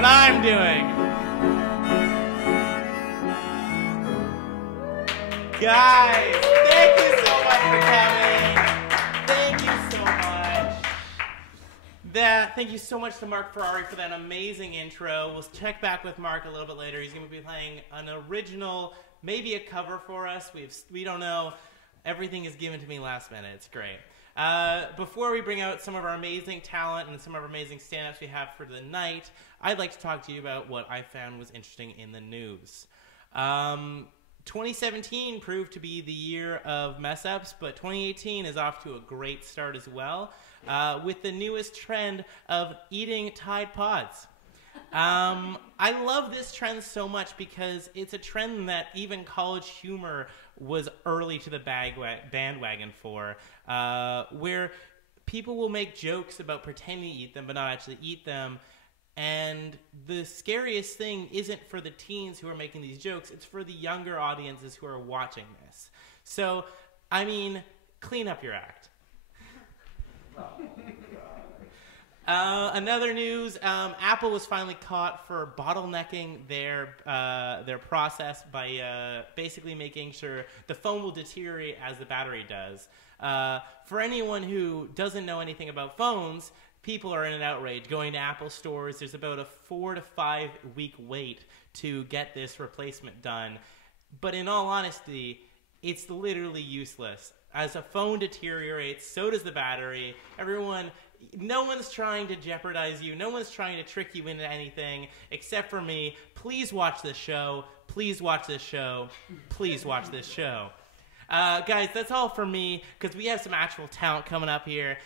what I'm doing. Guys, thank you so much for coming. Thank you so much. Thank you so much to Mark Ferrari for that amazing intro. We'll check back with Mark a little bit later. He's going to be playing an original, maybe a cover for us. We don't know. Everything is given to me last minute. It's great. Before we bring out some of our amazing talent and some of our amazing stand-ups we have for the night, I'd like to talk to you about what I found was interesting in the news. 2017 proved to be the year of mess-ups, but 2018 is off to a great start as well, with the newest trend of eating Tide Pods. I love this trend so much because it's a trend that even College Humor was early to the bandwagon for, where people will make jokes about pretending to eat them but not actually eat them. And the scariest thing isn't for the teens who are making these jokes, it's for the younger audiences who are watching this. So, I mean, clean up your act. Another news, Apple was finally caught for bottlenecking their process by basically making sure the phone will deteriorate as the battery does. For anyone who doesn't know anything about phones, people are in an outrage going to Apple stores. There's about a 4 to 5 week wait to get this replacement done. But in all honesty, it's literally useless. As a phone deteriorates, so does the battery. No one's trying to jeopardize you. No one's trying to trick you into anything except for me. Please watch this show. Please watch this show. Please watch this show. Guys, that's all for me because we have some actual talent coming up here.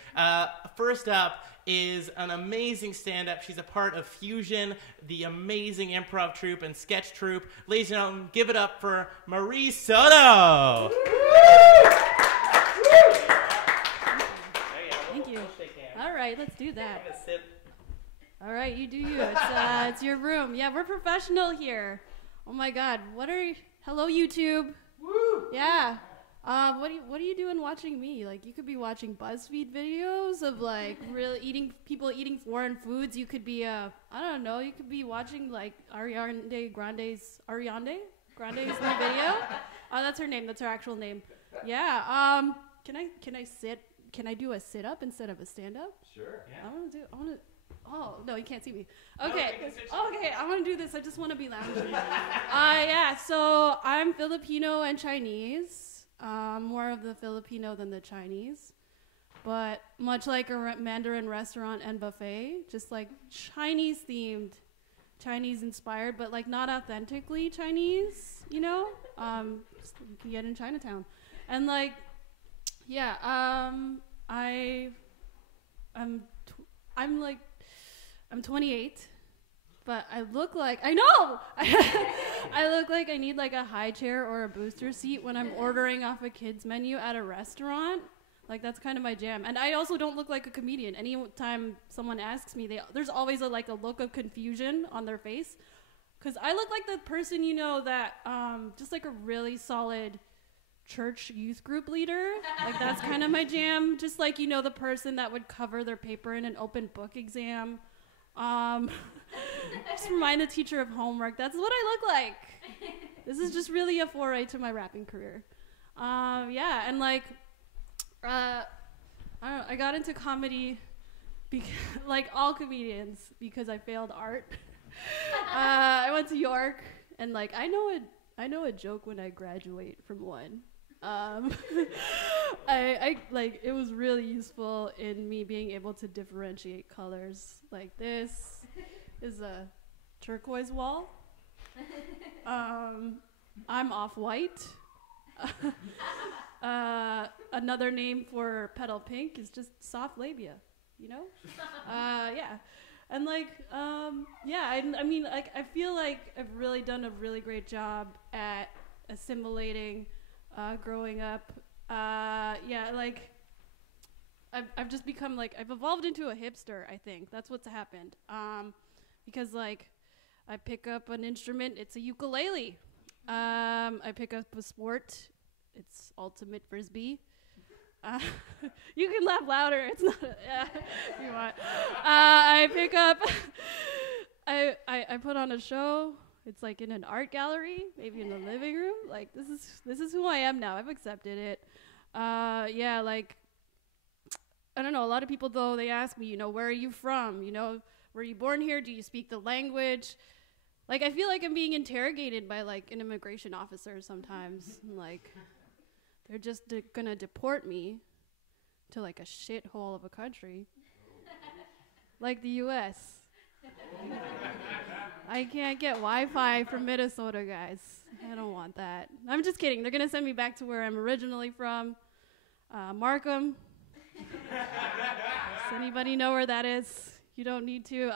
First up is an amazing stand-up. She's a part of Fusion, the amazing improv troupe and sketch troupe. Ladies and gentlemen, give it up for Marie Soto. Thank you. All right, let's do that. All right, you do you. It's your room. Yeah, we're professional here. Oh my God, hello YouTube. Woo! Yeah. What are you doing watching me? Like, you could be watching BuzzFeed videos of like people eating foreign foods. You could be I don't know. You could be watching like Ariana Grande's new video. Oh, that's her name. That's her actual name. Yeah. Can I sit? Can I do a sit up instead of a stand up? Sure. Yeah. Oh, no, you can't see me. Okay. Okay, I want to do this. I just want to be lounging. Yeah, so I'm Filipino and Chinese. More of the Filipino than the Chinese. But much like a Mandarin restaurant and buffet, just like Chinese themed, Chinese inspired, but like not authentically Chinese, you know? Just you can get in Chinatown. And like, yeah, I'm 28, but I look like, I know! I look like I need like a high chair or a booster seat when I'm ordering off a kid's menu at a restaurant. Like, that's kind of my jam. And I also don't look like a comedian. Anytime someone asks me, there's always a look of confusion on their face. Because I look like the person, you know, that, just like a really solid church youth group leader. Like, that's kind of my jam. Just like, you know, the person that would cover their paper in an open book exam. Just remind the teacher of homework. That's what I look like. This is just really a foray to my rapping career. Yeah, and like, I don't know, I got into comedy like all comedians because I failed art. I went to York, and like I know a joke when I graduate from one. I like, it was really useful in me being able to differentiate colors. Like, this is a turquoise wall. I'm off-white. Another name for petal pink is just soft labia, you know? Yeah. And like, yeah, I mean, like, I feel like I've really done a really great job at assimilating growing up. Yeah, like, I've just become like, I've evolved into a hipster, I think. That's what's happened. Because like, I pick up an instrument, it's a ukulele. I pick up a sport, it's ultimate frisbee. You can laugh louder, it's not, if you want. I pick up I put on a show. It's like in an art gallery, maybe in the living room. Like this is who I am now. I've accepted it. Yeah, like I don't know. A lot of people though they ask me, where are you from? Were you born here? Do you speak the language? Like I feel like I'm being interrogated by like an immigration officer sometimes. Like they're just gonna deport me to like a shithole of a country, like the U.S. I can't get Wi-Fi from Minnesota, guys. I don't want that. I'm just kidding. They're going to send me back to where I'm originally from, Markham. Does anybody know where that is? You don't need to.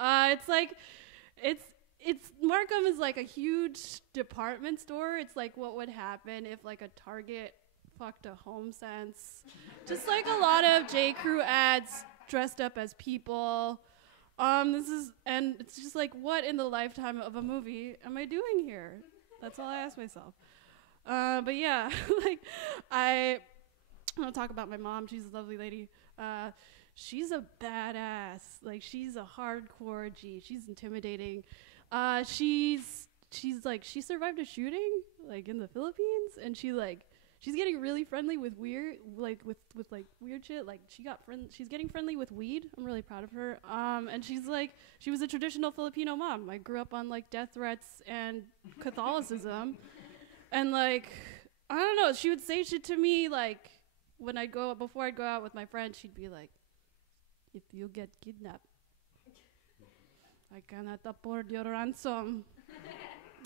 It's Markham is like a huge department store. It's like what would happen if like a Target fucked a HomeSense. Just like a lot of J. Crew ads dressed up as people. And it's just like, what in the lifetime of a movie am I doing here? That's all I ask myself. But yeah, like, I'll talk about my mom. She's a lovely lady. She's a badass. Like, she's a hardcore G. She's intimidating. She's like, she survived a shooting, like, in the Philippines, and she's getting really friendly with weird, like with like weird shit. Like she's getting friendly with weed. I'm really proud of her. And she was a traditional Filipino mom. I grew up on like death threats and Catholicism, and like I don't know. She would say shit to me like before I'd go out with my friends. She'd be like, "If you get kidnapped, I cannot afford your ransom."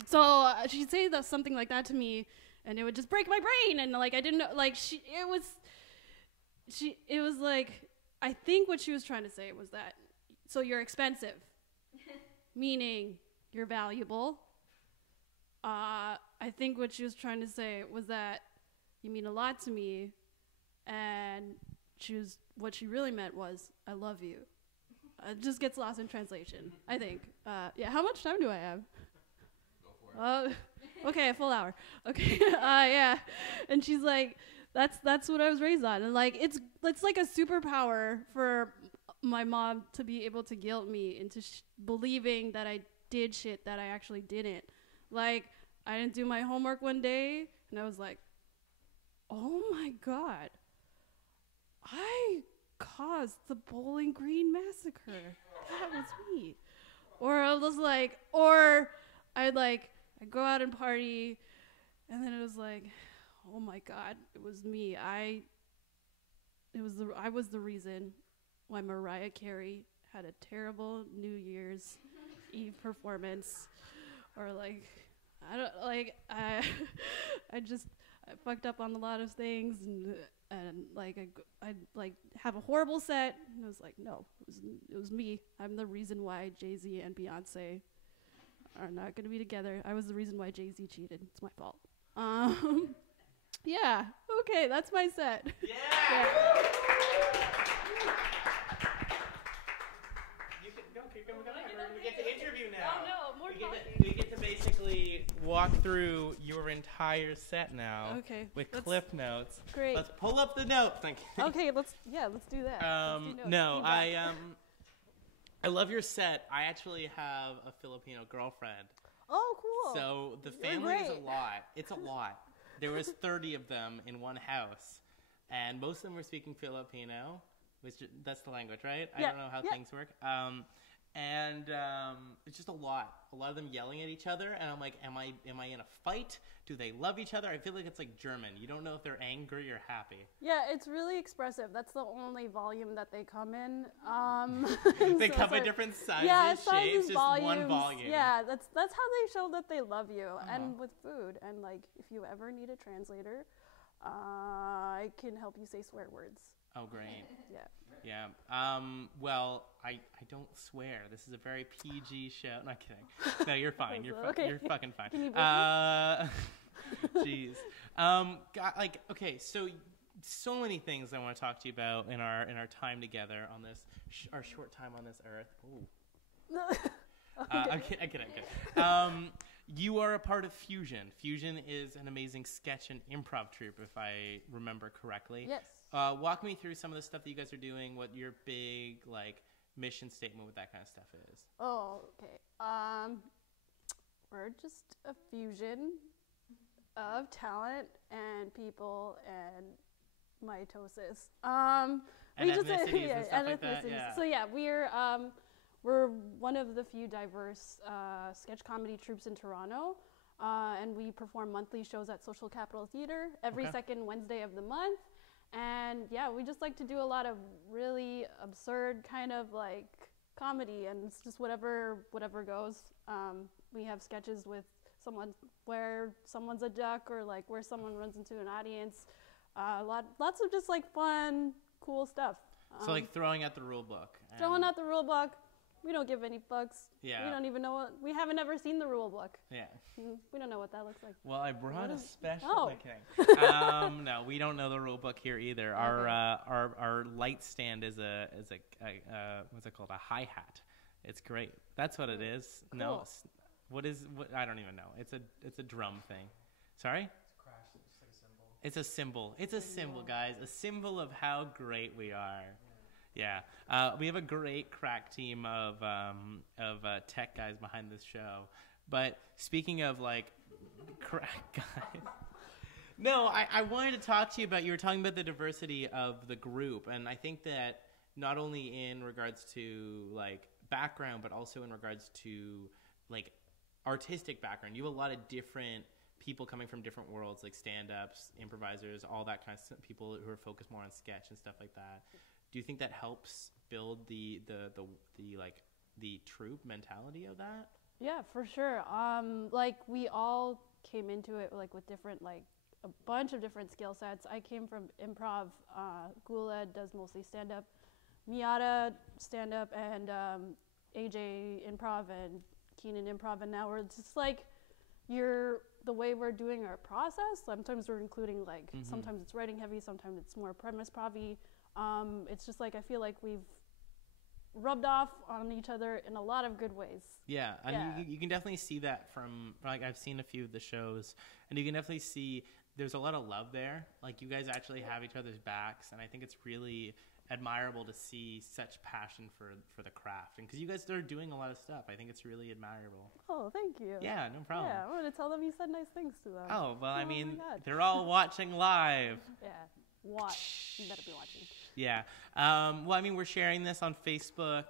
So she'd say something like that to me. And it would just break my brain, and like I didn't know, like it was like I think what she was trying to say was that so you're expensive, meaning you're valuable. I think what she was trying to say was that you mean a lot to me, and what she really meant was I love you. It just gets lost in translation, I think. Yeah, how much time do I have? Go for it. Okay, a full hour. Okay, yeah. And she's like, that's what I was raised on. And like, it's like a superpower for my mom to be able to guilt me into believing that I did shit that I actually didn't. Like, I didn't do my homework one day, and I was like, oh my God, I caused the Bowling Green massacre. That was me. Or I was like, I'd go out and party, and then it was like, oh my God, it was me. I was the reason why Mariah Carey had a terrible New Year's Eve performance, or like, I fucked up on a lot of things, and like I like have a horrible set, and I was like, no, it was me. I'm the reason why Jay-Z and Beyonce are not going to be together. I was the reason why Jay-Z cheated. It's my fault. Yeah. Okay, that's my set. Yeah. You can go. We get to interview now. Oh no, more talking. We get to basically walk through your entire set now. Okay. With clip notes. Great. Let's pull up the notes. Thank you. Okay, let's do that. Let's do notes. No, Feedback. I love your set. I actually have a Filipino girlfriend. Oh, cool. So the You're family is great. a lot. It's a lot. There was 30 of them in one house, and most of them were speaking Filipino, which that's the language, right? Yeah. I don't know how Yeah. things work. It's just a lot of them yelling at each other, and I'm like, am I in a fight? Do they love each other? I feel like it's like German. You don't know if they're angry or happy. Yeah, it's really expressive. That's the only volume that they come in. They so come it's in like- different sizes, yeah, shapes, sizes, just volumes. one volume. Yeah, that's how they show that they love you, and Uh-huh. with food. And like, if you ever need a translator, I can help you say swear words. Oh, great. Yeah. Yeah. Well, I don't swear. This is a very PG show. Not kidding. No, you're fine. Okay. You're fucking fine. Can you Jeez. Like, okay, so many things I want to talk to you about in our time together on this our short time on this earth. Ooh. I'm kidding. You are a part of Fusion. Fusion is an amazing sketch and improv troupe, if I remember correctly. Yes. Walk me through some of the stuff that you guys are doing, what your big, like, mission statement with that kind of stuff is. Oh, okay. We're just a fusion of talent and people and mitosis. And ethnicities and stuff like that, yeah. So yeah, we're one of the few diverse sketch comedy troupes in Toronto, and we perform monthly shows at Social Capital Theatre every second Wednesday of the month. And yeah, we just like to do a lot of really absurd kind of like comedy, and it's just whatever goes. We have sketches with someone where someone's a duck, or like where someone runs into an audience. Lots of just like fun, cool stuff. So like throwing out the rule book. Throwing out the rule book. We don't give any fucks. Yeah. We don't even know we haven't ever seen the rule book. Yeah. We don't know what that looks like. Well, I brought a special. Oh. Okay. No, we don't know the rule book here either. Our light stand is a what's it called? A hi hat. It's great. That's what it is. Cool. No, what I don't even know. It's a drum thing. Sorry? It's a symbol. It's a symbol, guys. A symbol of how great we are. Yeah. We have a great crack team of tech guys behind this show. But speaking of, like, crack guys. No, I wanted to talk to you about, you were talking about the diversity of the group. And I think that not only in regards to, like, background, but also in regards to, like, artistic background. You have a lot of different people coming from different worlds, like stand-ups, improvisers, all that kind of people who are focused more on sketch and stuff like that. Do you think that helps build the troupe mentality of that? Yeah, for sure. Like we all came into it like with different, like a bunch of different skill sets. I came from improv. Guled does mostly stand-up. Miata stand-up, and AJ improv, and Keenan improv, and now we're just like the way we're doing our process. Sometimes we're including like sometimes it's writing heavy, sometimes it's more premise prov-y. It's just like I feel like we've rubbed off on each other in a lot of good ways. Yeah, and you can definitely see that from, like, I've seen a few of the shows, and you can definitely see there's a lot of love there. Like, you guys actually have each other's backs, and I think it's really admirable to see such passion for the craft, and because you guys are doing a lot of stuff, I think it's really admirable. Oh, thank you. Yeah, no problem. Yeah, I want to tell them you said nice things to them. Oh, well, I mean, they're all watching live. Yeah, watch. You better be watching. Yeah. Well, I mean, we're sharing this on Facebook.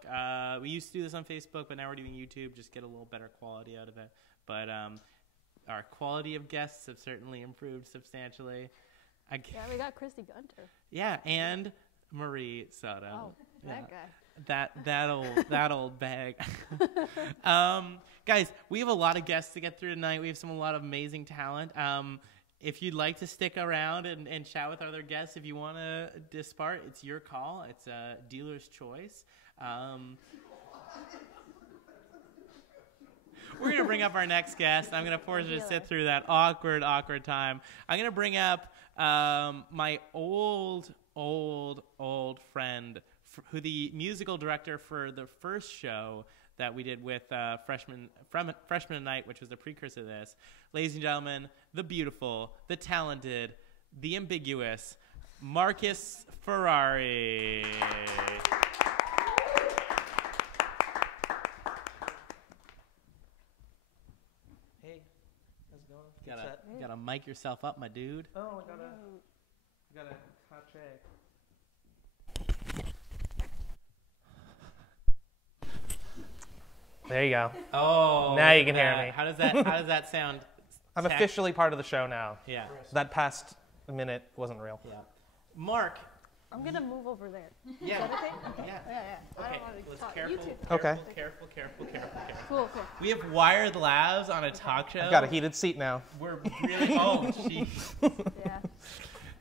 We used to do this on Facebook, but now we're doing YouTube, just get a little better quality out of it. But our quality of guests have certainly improved substantially. Yeah, we got Christy Gunter. Yeah, and Marie Soto. Oh, that guy. That old bag. Guys, we have a lot of guests to get through tonight. We have a lot of amazing talent. If you'd like to stick around and chat with other guests, if you want to depart, it's your call. It's a dealer's choice. We're going to bring up our next guest. I'm going to force her to sit through that awkward time. I'm going to bring up my old friend, who the musical director for the first show that we did with Freshman Night, which was the precursor to this. Ladies and gentlemen, the beautiful, the talented, the ambiguous, Marcus Ferrari. Hey, how's it going? Gotta mic yourself up, my dude. Oh, I got a hot track. There you go. Oh, now you can hear me. How does that sound? I'm officially part of the show now. Yeah. That past minute wasn't real. Yeah. Mark. I'm gonna move over there. Yeah. Is that okay? Yeah. Yeah. Okay. Let's careful. Okay. Careful. Cool. We have Wired Labs on a talk show. I've got a heated seat now. We're really. Oh, jeez. Yeah.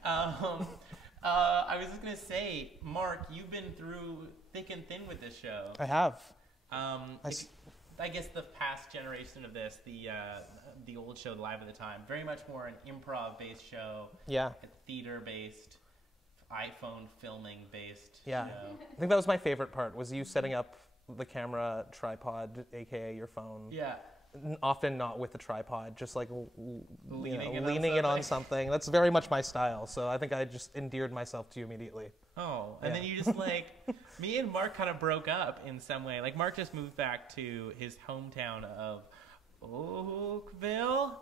I was just gonna say, Mark, you've been through thick and thin with this show. I have. I guess the past generation of this, the old show, Live at the Time, very much more an improv-based show. Yeah. A theater-based, iPhone filming-based Yeah. show. I think that was my favorite part, was you setting up the camera tripod, aka your phone. Yeah. often not with a tripod, just like Leaning it on something. That's very much my style. So I think I just endeared myself to you immediately. Oh, and then you just like, me and Mark kind of broke up in some way. Like Mark just moved back to his hometown of Oakville.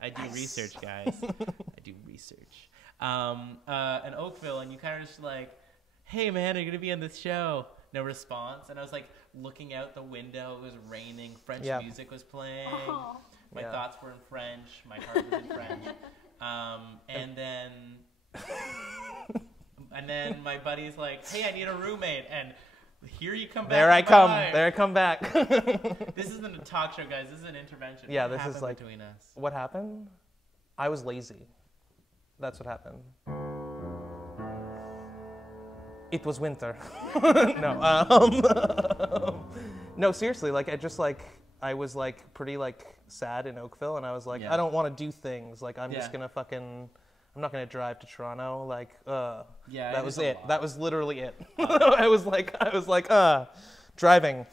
I do research, guys. I do research. And Oakville, and you kind of just like, hey man, are you gonna be on this show? No response. And I was like looking out the window. It was raining. French music was playing. Oh. My thoughts were in French. My heart was in French. And then my buddy's like, hey, I need a roommate. And here you come back. There I come. There I come back. This isn't a talk show, guys. This is an intervention. Yeah, What this is like between us? What happened? I was lazy. That's what happened. It was winter. No, seriously. Like I was like pretty like sad in Oakville, and I was like, I don't want to do things. Like I'm just gonna I'm not gonna drive to Toronto. Like, that was it. That was literally it. I was like, driving.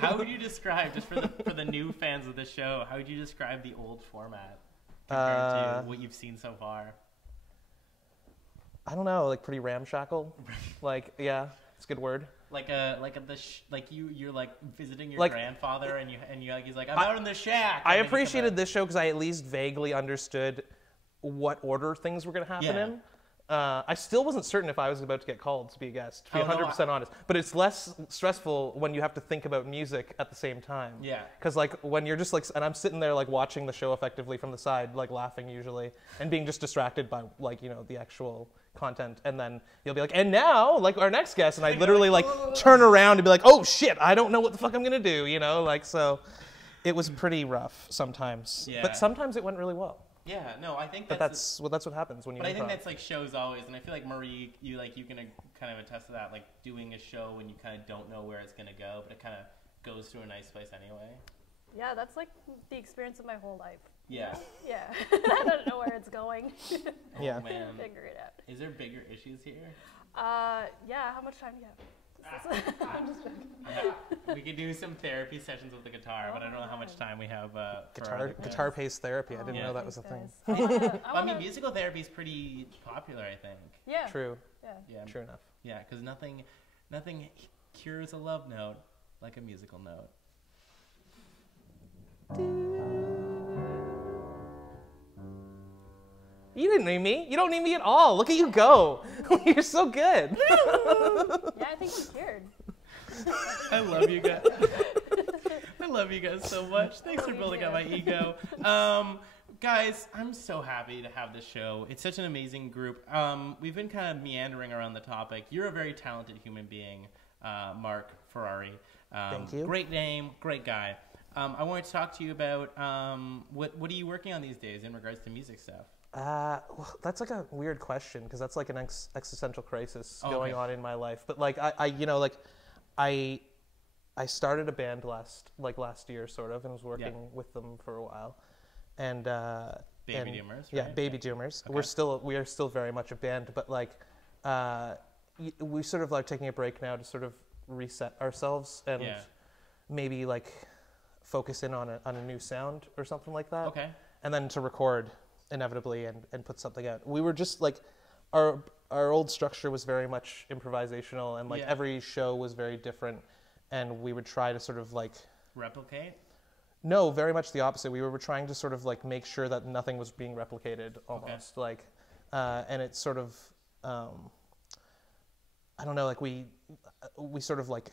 How would you describe, just for the new fans of the show, how would you describe the old format compared to what you've seen so far? I don't know, like pretty ramshackle. Like, yeah, it's a good word. You're like visiting your grandfather, and he's like, I'm out in the shack. I appreciated this show because I at least vaguely understood what order things were going to happen in. I still wasn't certain if I was about to get called to be a guest, to be 100% honest. But it's less stressful when you have to think about music at the same time. Yeah. Because like when you're just like, and I'm sitting there like watching the show effectively from the side, like laughing usually, and being just distracted by like, the actual content. And then you'll be like, and now like our next guest, and I literally like turn around and be like, oh shit, I don't know what the fuck I'm going to do, like so. It was pretty rough sometimes. Yeah. But sometimes it went really well. Yeah, no, I think that's what happens when you. But I think that's like shows always, and I feel like Marie, you can kind of attest to that, like doing a show when you kind of don't know where it's gonna go, but it kind of goes to a nice place anyway. Yeah, that's like the experience of my whole life. Yeah. Yeah, I don't know where it's going. Oh man, figure it out. Is there bigger issues here? Yeah. How much time do you have? I'm just joking. Yeah, we could do some therapy sessions with the guitar, but I don't know how much time we have. Guitar-based therapy. I didn't know that was a thing. I mean, musical therapy is pretty popular, I think. Yeah. True. Yeah. True enough. Yeah, because nothing cures a love note like a musical note. You didn't need me. You don't need me at all. Look at you go. You're so good. Yeah, I think you cared. I love you guys. I love you guys so much. Thanks for building up my ego. Guys, I'm so happy to have this show. It's such an amazing group. We've been kind of meandering around the topic. You're a very talented human being, Mark Ferrari. Thank you. Great name, great guy. I wanted to talk to you about what are you working on these days in regards to music stuff? Well, that's like a weird question because that's like an existential crisis going on in my life. But like I started a band last year sort of, and was working with them for a while. And Baby Doomers, right? Yeah, Baby Doomers. Okay. We are still very much a band, but like we sort of like taking a break now to sort of reset ourselves and maybe like focus in on a new sound or something like that. Okay. And then to record inevitably and put something out. We were just like our old structure was very much improvisational, and like every show was very different, and we would try to sort of like replicate. No, very much the opposite. We were trying to sort of like make sure that nothing was being replicated almost. Like and it's sort of I don't know, like we sort of like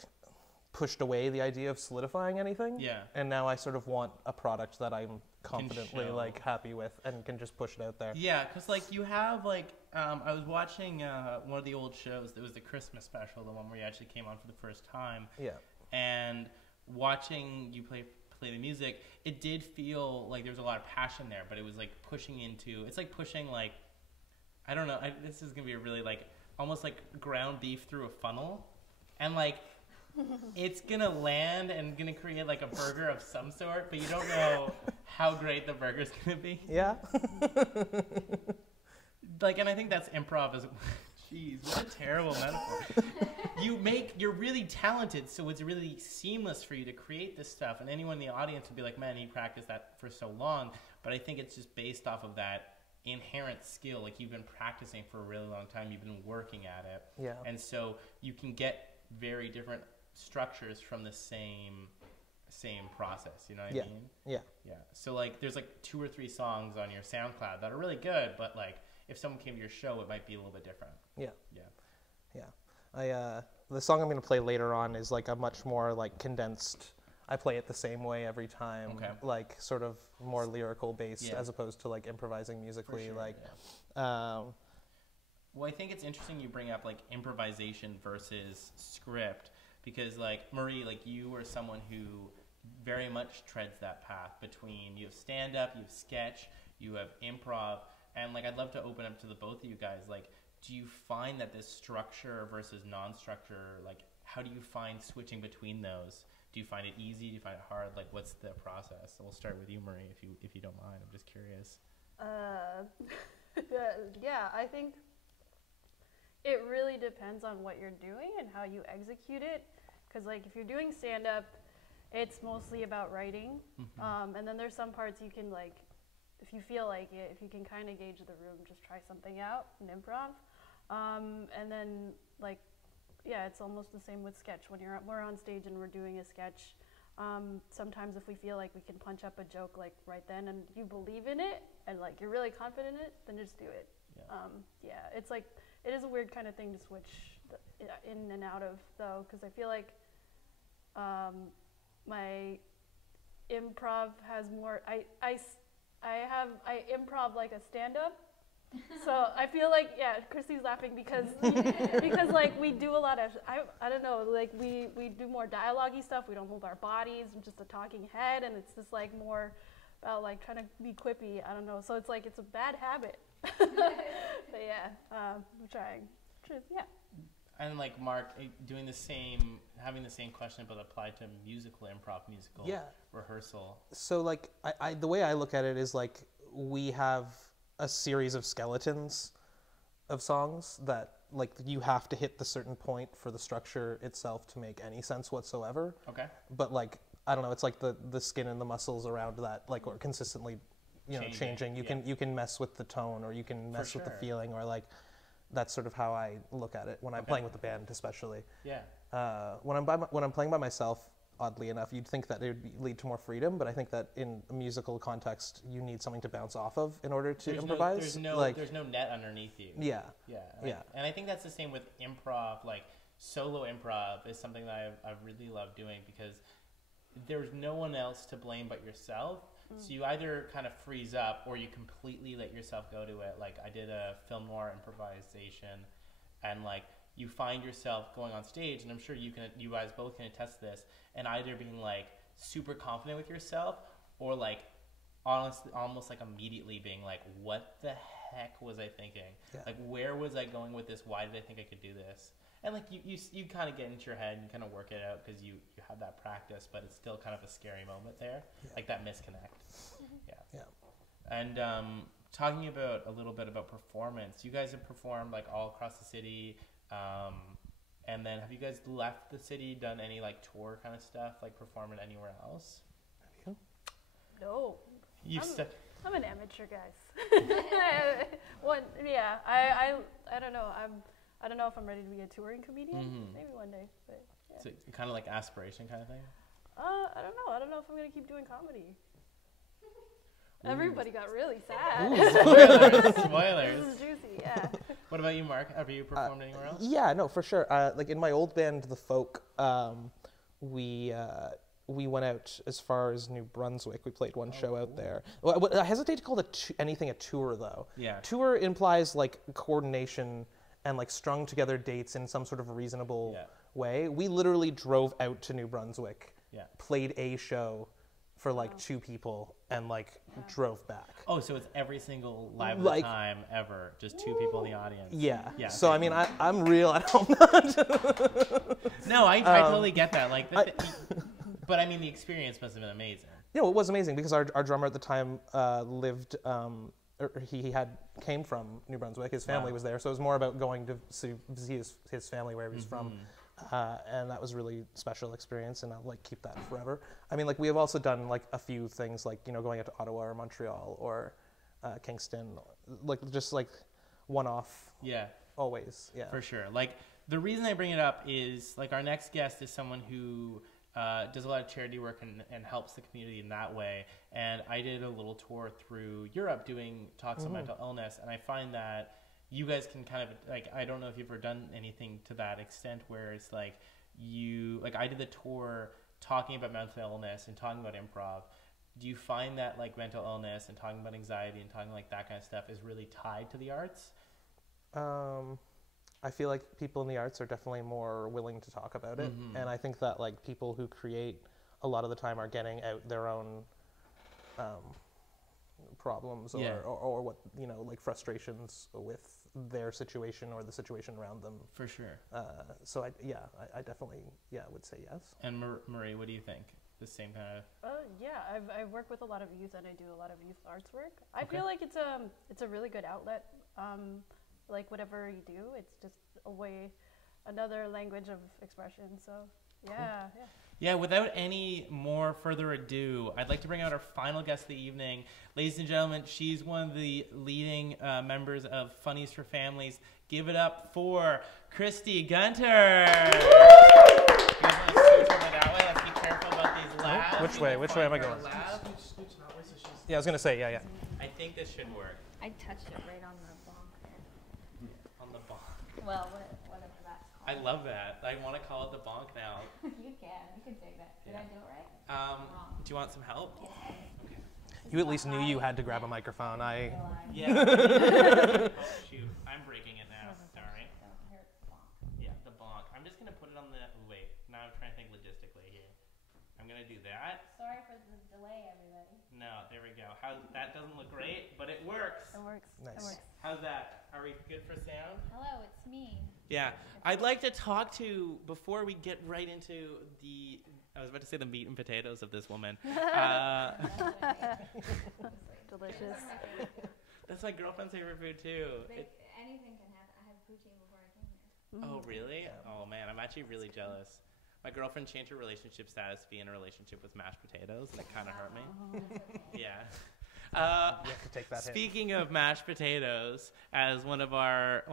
pushed away the idea of solidifying anything. Yeah. And now I sort of want a product that I'm confidently like happy with and can just push it out there. Yeah, because like you have like I was watching one of the old shows. It was the Christmas special, the one where you actually came on for the first time. Yeah. And watching you play the music, it did feel like there was a lot of passion there, but it was like pushing into. It's like pushing like I don't know. This is gonna be a really like almost like ground beef through a funnel, and like. It's gonna land and gonna create like a burger of some sort, but you don't know how great the burger's gonna be. Yeah. Like, and I think that's improv as Jeez, what a terrible metaphor. You're really talented, so it's really seamless for you to create this stuff. And anyone in the audience would be like, man, he practiced that for so long. But I think it's just based off of that inherent skill. Like, you've been practicing for a really long time. You've been working at it. Yeah. And so you can get very different structures from the same process. You know what I mean? Yeah. Yeah. So, like, there's, like, 2 or 3 songs on your SoundCloud that are really good, but, like, if someone came to your show, it might be a little bit different. Yeah. Yeah. Yeah. The song I'm going to play later on is like a much more like condensed. I play it the same way every time. Okay. Like sort of more lyrical based Yeah. as opposed to like improvising musically. For sure, like, yeah. Well, I think it's interesting you bring up like improvisation versus script, because like Marie, like you are someone who very much treads that path between, you have stand up, you have sketch, you have improv, and like I'd love to open up to the both of you guys. Like, do you find that this structure versus non-structure, like how do you find switching between those? Do you find it easy? Do you find it hard? Like, what's the process? So we'll start with you, Marie, if you don't mind. I'm just curious. Yeah, I think it really depends on what you're doing and how you execute it. Because, like, if you're doing stand-up, it's mostly about writing. And then there's some parts you can, like, if you feel like it, if you can kind of gauge the room, just try something out and improv. And then, like, yeah, it's almost the same with sketch. When we're on stage and we're doing a sketch, sometimes if we feel like we can punch up a joke like right then and you believe in it and like you're really confident in it, then just do it. Yeah, it's like, it is a weird kind of thing to switch in and out of though, because I feel like my improv has more, I improv like a stand-up. So I feel like, yeah, Christy's laughing because like we do a lot of, I don't know, like we do more dialogue-y stuff. We don't move our bodies, I'm just a talking head, and it's just like more about like trying to be quippy. I don't know. So it's like, it's a bad habit. But yeah, I'm trying. Yeah. And like Mark, doing the same, having the same question but applied to musical improv, musical rehearsal. So like I the way I look at it is like we have a series of skeletons of songs that like you have to hit the certain point for the structure itself to make any sense whatsoever. Okay. But like, I don't know, it's like the skin and the muscles around that like are consistently, you know, changing. You can mess with the tone, or you can mess with the feeling, or like that's sort of how I look at it when I'm playing with the band, especially. Yeah. When I'm playing by myself, oddly enough, you'd think that it would lead to more freedom, but I think that in a musical context, you need something to bounce off of in order to improvise. There's no net underneath you. Yeah. Yeah. Yeah. And I think that's the same with improv. Like, solo improv is something that I really love doing because there's no one else to blame but yourself. So you either kind of freeze up or you completely let yourself go to it. Like, I did a film noir improvisation, and like, you find yourself going on stage, and I'm sure you guys both can attest to this, and either being like super confident with yourself, or like honestly, almost like immediately being like, what the heck was I thinking? Yeah. Like, where was I going with this? Why did I think I could do this? And like you kind of get into your head and you kind of work it out because you have that practice, but it's still kind of a scary moment there, like that misconnect. Yeah. And talking about a little bit about performance, you guys have performed like all across the city. And then have you guys left the city, done any like tour kind of stuff, like performing anywhere else? Have you? No. I'm an amateur, guys. I don't know. I don't know if I'm ready to be a touring comedian. Maybe one day, but yeah. So kind of like aspiration kind of thing? I don't know. I don't know if I'm going to keep doing comedy. Ooh. Everybody got really sad. Ooh, spoilers. This is juicy, yeah. What about you, Mark? Have you performed anywhere else? Yeah, no, for sure. Like in my old band, The Folk, we went out as far as New Brunswick. We played one show out there. Well, I hesitate to call anything a tour, though. Yeah. Tour implies like coordination and like strung together dates in some sort of reasonable way. We literally drove out to New Brunswick, played a show for like 2 people, and like drove back. Oh, so it's every single live like, time ever, just 2 people in the audience. Yeah. So I mean, I'm real at home. No, I totally get that. Like, but I mean, the experience must have been amazing. Yeah, it was amazing because our drummer at the time lived he came from New Brunswick. His family Wow. was there, so it was more about going to see his family wherever he's from, and that was a really special experience, and I'll like keep that forever. I mean, like we have also done like a few things, like going out to Ottawa or Montreal or Kingston, like just like one-off. Yeah. Always, yeah. For sure. Like, the reason I bring it up is, like, our next guest is someone who does a lot of charity work and helps the community in that way. And I did a little tour through Europe doing talks on mental illness, and I find that you guys can kind of, like, I don't know if you've ever done anything to that extent where it's like I did the tour talking about mental illness and talking about improv. Do you find that, like, mental illness and talking about anxiety and talking like that kind of stuff is really tied to the arts? I feel like people in the arts are definitely more willing to talk about it, and I think that like people who create a lot of the time are getting out their own problems or what like frustrations with their situation or the situation around them. For sure. So I definitely would say yes. And Marie, what do you think? The same kind of. Yeah, I work with a lot of youth and I do a lot of youth arts work. I feel like it's a really good outlet. Like whatever you do, it's just another language of expression. So yeah. Yeah, without any more further ado, I'd like to bring out our final guest of the evening. Ladies and gentlemen, she's one of the leading members of Funnies for Families. Give it up for Christy Gunter. You guys want to switch over that way? Let's be careful about these labs. Which way? Which way am I going? Yeah, I was gonna say yeah. I think this should work. I touched it right on the bonk there. On the bonk. Well, whatever that's called. I love that. I want to call it the bonk now. You can say that. Did I do it right? Do you want some help? You at least knew you had to grab a microphone. Yeah. Oh, shoot. I'm breaking it now. Sorry. Don't hurt bonk. Yeah, the bonk. I'm just going to put it on the... Wait. Now I'm trying to think logistically here. I'm going to do that. Sorry for the delay, everybody. No, there we go. That doesn't look great, but it works. It works. Nice. It works. How's that? Are we good for sound? Hello, it's me. Yeah. I'd like to talk to, before we get right into the... I was about to say the meat and potatoes of this woman. Delicious. That's my girlfriend's favorite food, too. Anything can happen. I had poutine before I came here. Oh, really? Oh, man. I'm actually really jealous. My girlfriend changed her relationship status to be in a relationship with mashed potatoes, and it kind of hurt me. Yeah. You have to take that hit. Speaking of mashed potatoes, as one of our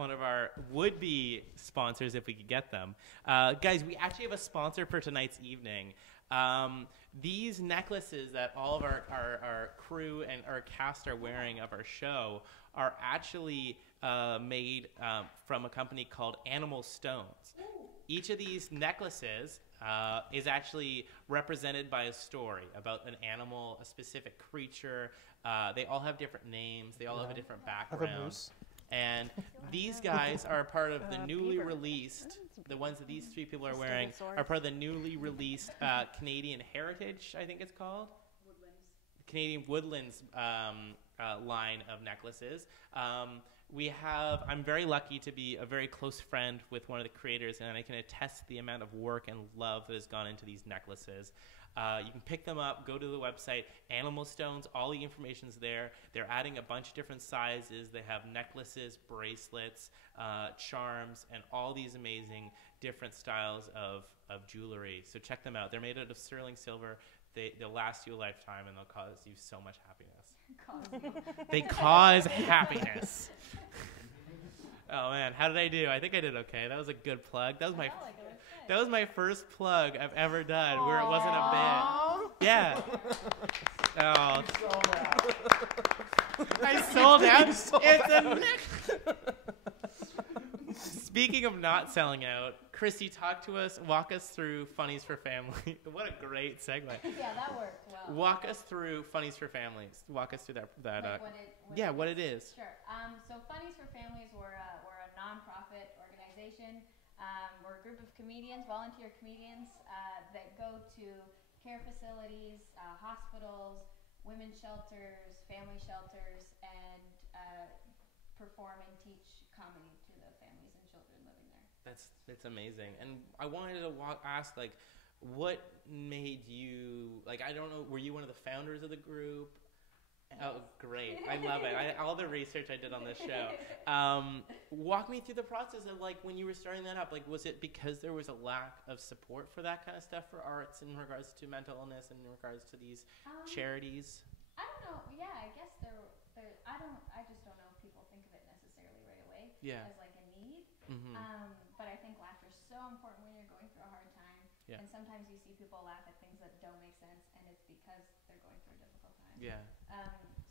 would-be sponsors, if we could get them, guys, we actually have a sponsor for tonight's evening. These necklaces that all of our crew and our cast are wearing of our show are actually made from a company called Animal Stones. Each of these necklaces is actually represented by a story about an animal, a specific creature. They all have different names. They all have a different I have background. a moose. And these guys are part of the newly released, the ones that these three people are wearing are part of the newly released Canadian Heritage, I think it's called. Canadian Woodlands line of necklaces. I'm very lucky to be a very close friend with one of the creators, and I can attest to the amount of work and love that has gone into these necklaces. You can pick them up, go to the website, Animal Stones, all the information's there. They're adding a bunch of different sizes. They have necklaces, bracelets, charms, and all these amazing different styles of jewelry. So check them out. They're made out of sterling silver. They'll last you a lifetime, and they'll cause you so much happiness. They cause happiness. Oh, man. How did I do? I think I did okay. That was a good plug. That was my first plug I've ever done where it wasn't a bit. Yeah. Oh. I sold out. It's a neck. Speaking of not selling out, Christy, walk us through Funnies for Families. What a great segue. Yeah, that worked well. Walk us through Funnies for Families. Walk us through that. What it is. Sure. So Funnies for Families, we're a nonprofit organization. We're a group of comedians, volunteer comedians, that go to care facilities, hospitals, women's shelters, family shelters, and perform and teach comedy to the families and children living there. That's amazing. And I wanted to ask, like, what made you, like, I don't know, were you one of the founders of the group? Oh, great. I love it. All the research I did on this show. Walk me through the process of, like, when you were starting that up. Like, was it because there was a lack of support for that kind of stuff for arts in regards to mental illness and in regards to these charities? I don't know. Yeah, I guess I just don't know if people think of it necessarily right away Yeah. as like a need. Mm-hmm. But I think laughter is so important when you're going through a hard time. Yeah. And sometimes you see people laugh at things that don't make sense, and it's because they're going through a difficult time. Yeah.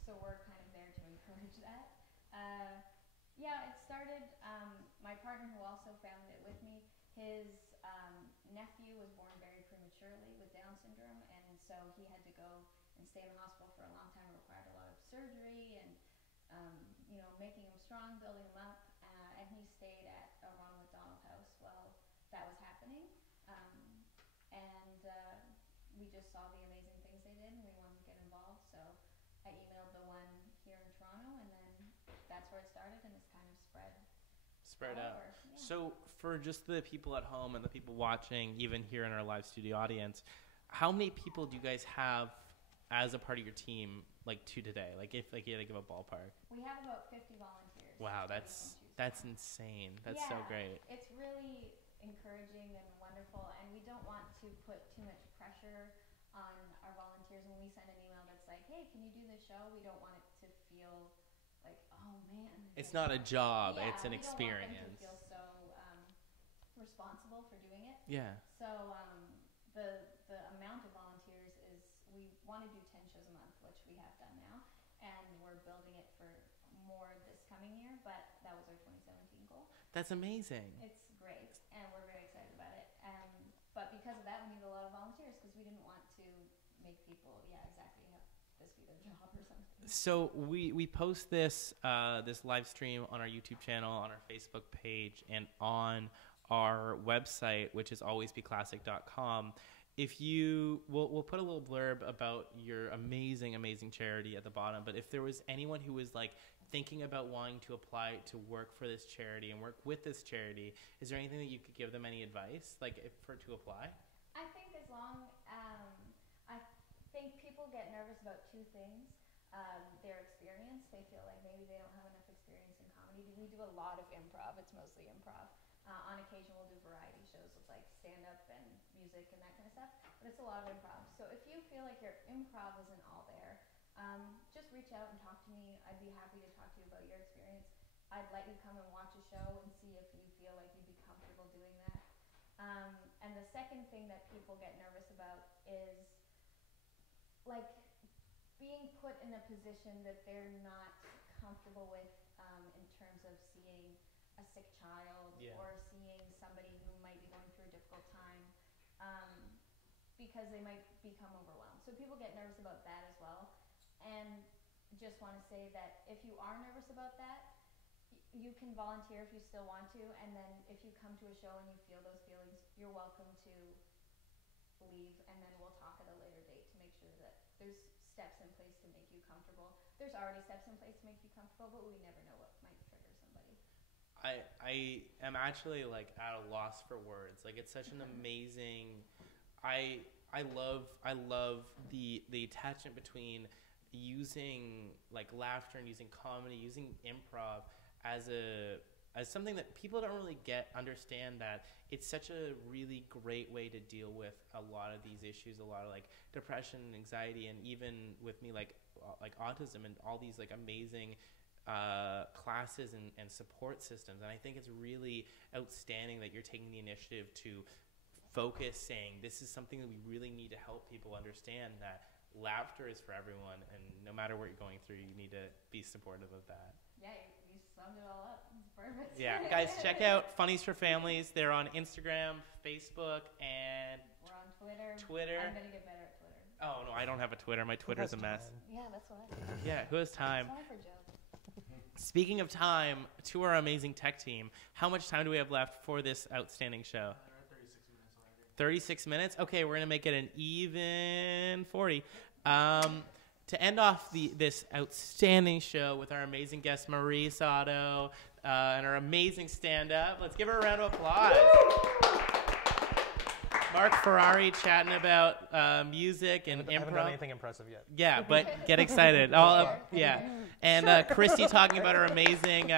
So we're kind of there to encourage that. Yeah, it started, my partner who also founded it with me, his nephew was born very prematurely with Down syndrome, and so he had to go and stay in the hospital for a long time. It required a lot of surgery and, making him strong, building him up, and he stayed at a Ronald McDonald House while that was happening. We just saw the amazing things they did, and we wanted to get involved, so I emailed the one here in Toronto, and then that's where it started, and it's kind of spread out. over. Yeah. So for just the people at home and the people watching, even here in our live studio audience, how many people do you guys have as a part of your team, like, to today? Like, if like you had to give a ballpark. We have about 50 volunteers. Wow, that we that's can choose from. insane. That's so Yeah, great. It's really encouraging and wonderful, and we don't want to put too much pressure on our volunteers. When we send an email that's like, hey, can you do this show? We don't want it to feel like, oh man. It's not a job, Yeah, it's an we don't want experience. them to feel so responsible for doing it. Yeah. So the amount of volunteers is, we want to do 10 shows a month, which we have done now, and we're building it for more this coming year, but that was our 2017 goal. That's amazing. It's great, and we're very excited about it. But because of that, we need a lot of volunteers, because we didn't want to make people, exactly, have this be their job or something. So we post this this live stream on our YouTube channel, on our Facebook page, and on our website, which is alwaysbeclassic.com. If we'll put a little blurb about your amazing charity at the bottom. But if there was anyone who was like thinking about wanting to apply to work for this charity and work with this charity, is there anything that you could give them, any advice, like to apply? I think as long, I think people get nervous about two things. Their experience, they feel like maybe they don't have enough experience in comedy. We do a lot of improv, it's mostly improv. On occasion we'll do variety shows with like stand-up and music and that kind of stuff, but it's a lot of improv. So if you feel like your improv isn't all there, just reach out and talk to me. I'd be happy to talk to you about your experience. I'd let you come and watch a show and see if you feel like you'd be comfortable doing that. And the second thing that people get nervous about is like being put in a position that they're not comfortable with, in terms of seeing a sick child, Yeah. or seeing somebody who might be going through a difficult time, because they might become overwhelmed. So people get nervous about that as well. And just want to say that if you are nervous about that, you can volunteer if you still want to, and then if you come to a show and you feel those feelings, you're welcome to leave, and then we'll talk at a later date to make sure that there's steps in place to make you comfortable. There's already steps in place to make you comfortable, but we never know what might trigger somebody. I am actually like at a loss for words. Like, it's such an amazing. I love the attachment between using like laughter and using comedy, using improv as something that people don't really understand, that it's such a really great way to deal with a lot of these issues, a lot of like depression and anxiety, and even with me like autism, and all these like amazing classes and support systems. And I think it's really outstanding that you're taking the initiative to focus, saying this is something that we really need to help people understand, that laughter is for everyone, and no matter what you're going through, you need to be supportive of that. Yeah, you summed it all up. It's perfect. Yeah, guys, check out Funnies for Families. They're on Instagram, Facebook, and We're on Twitter. Twitter. I'm gonna get better at Twitter. Oh no, I don't have a Twitter. My Twitter's a mess. Yeah, that's what I think. Yeah, who has time? It's only for jokes. Speaking of time, to our amazing tech team, how much time do we have left for this outstanding show? 36 minutes? Okay, we're going to make it an even 40. To end off this outstanding show with our amazing guest, Marie Sato, and our amazing stand-up, let's give her a round of applause. Mark Ferrari chatting about music and I haven't done improv. anything impressive yet. Yeah, but get excited. Yeah, and Christy talking about her amazing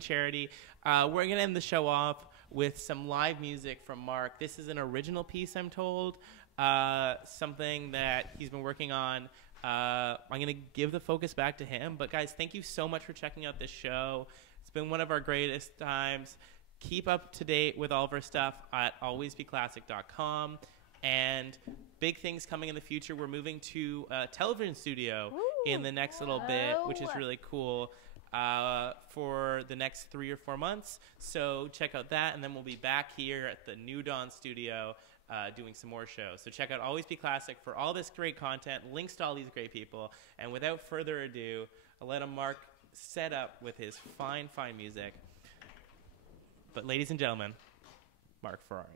charity. We're gonna end the show off with some live music from Mark. This is an original piece, I'm told. Something that he's been working on. I'm going to give the focus back to him. But, guys, thank you so much for checking out this show. It's been one of our greatest times. Keep up to date with all of our stuff at alwaysbeclassic.com. And big things coming in the future. We're moving to a television studio in the next little bit, which is really cool, for the next 3 or 4 months. So check out that. And then we'll be back here at the New Dawn studio doing some more shows. So check out Always Be Classic for all this great content, links to all these great people. And without further ado, I'll let Mark set up with his fine, fine music. But ladies and gentlemen, Mark Ferrari.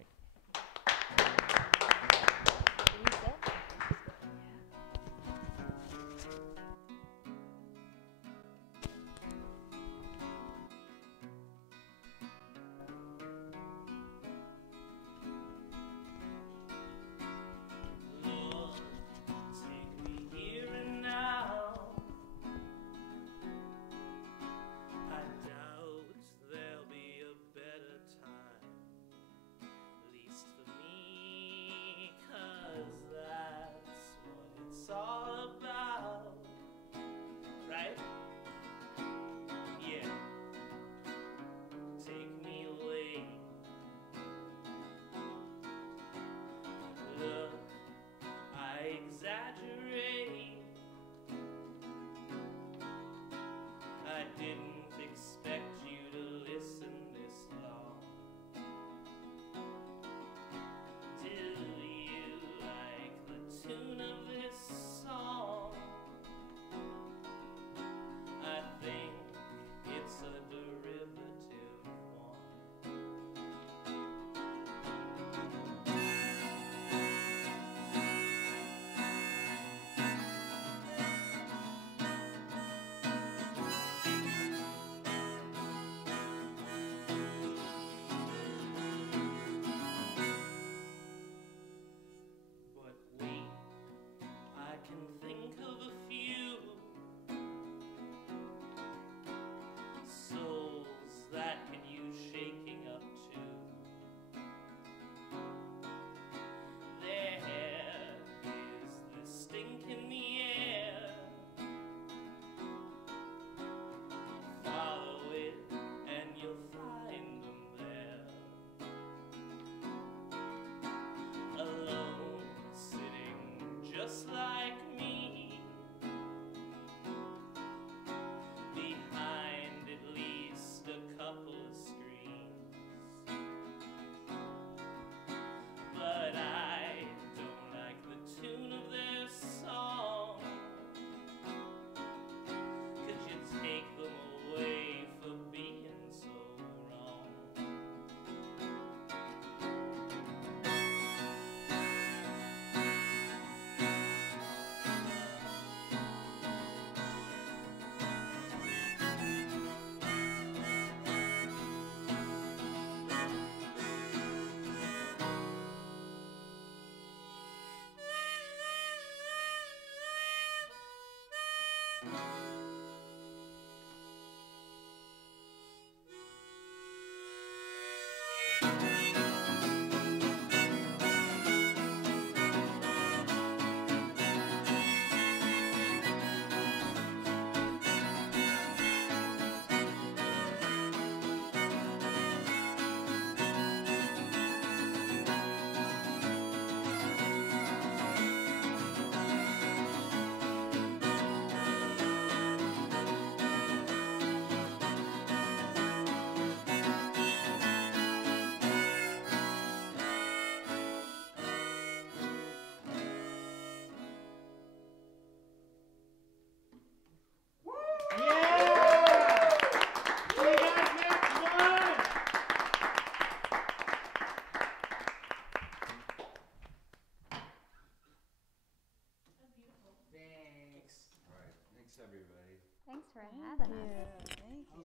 Thanks for having us.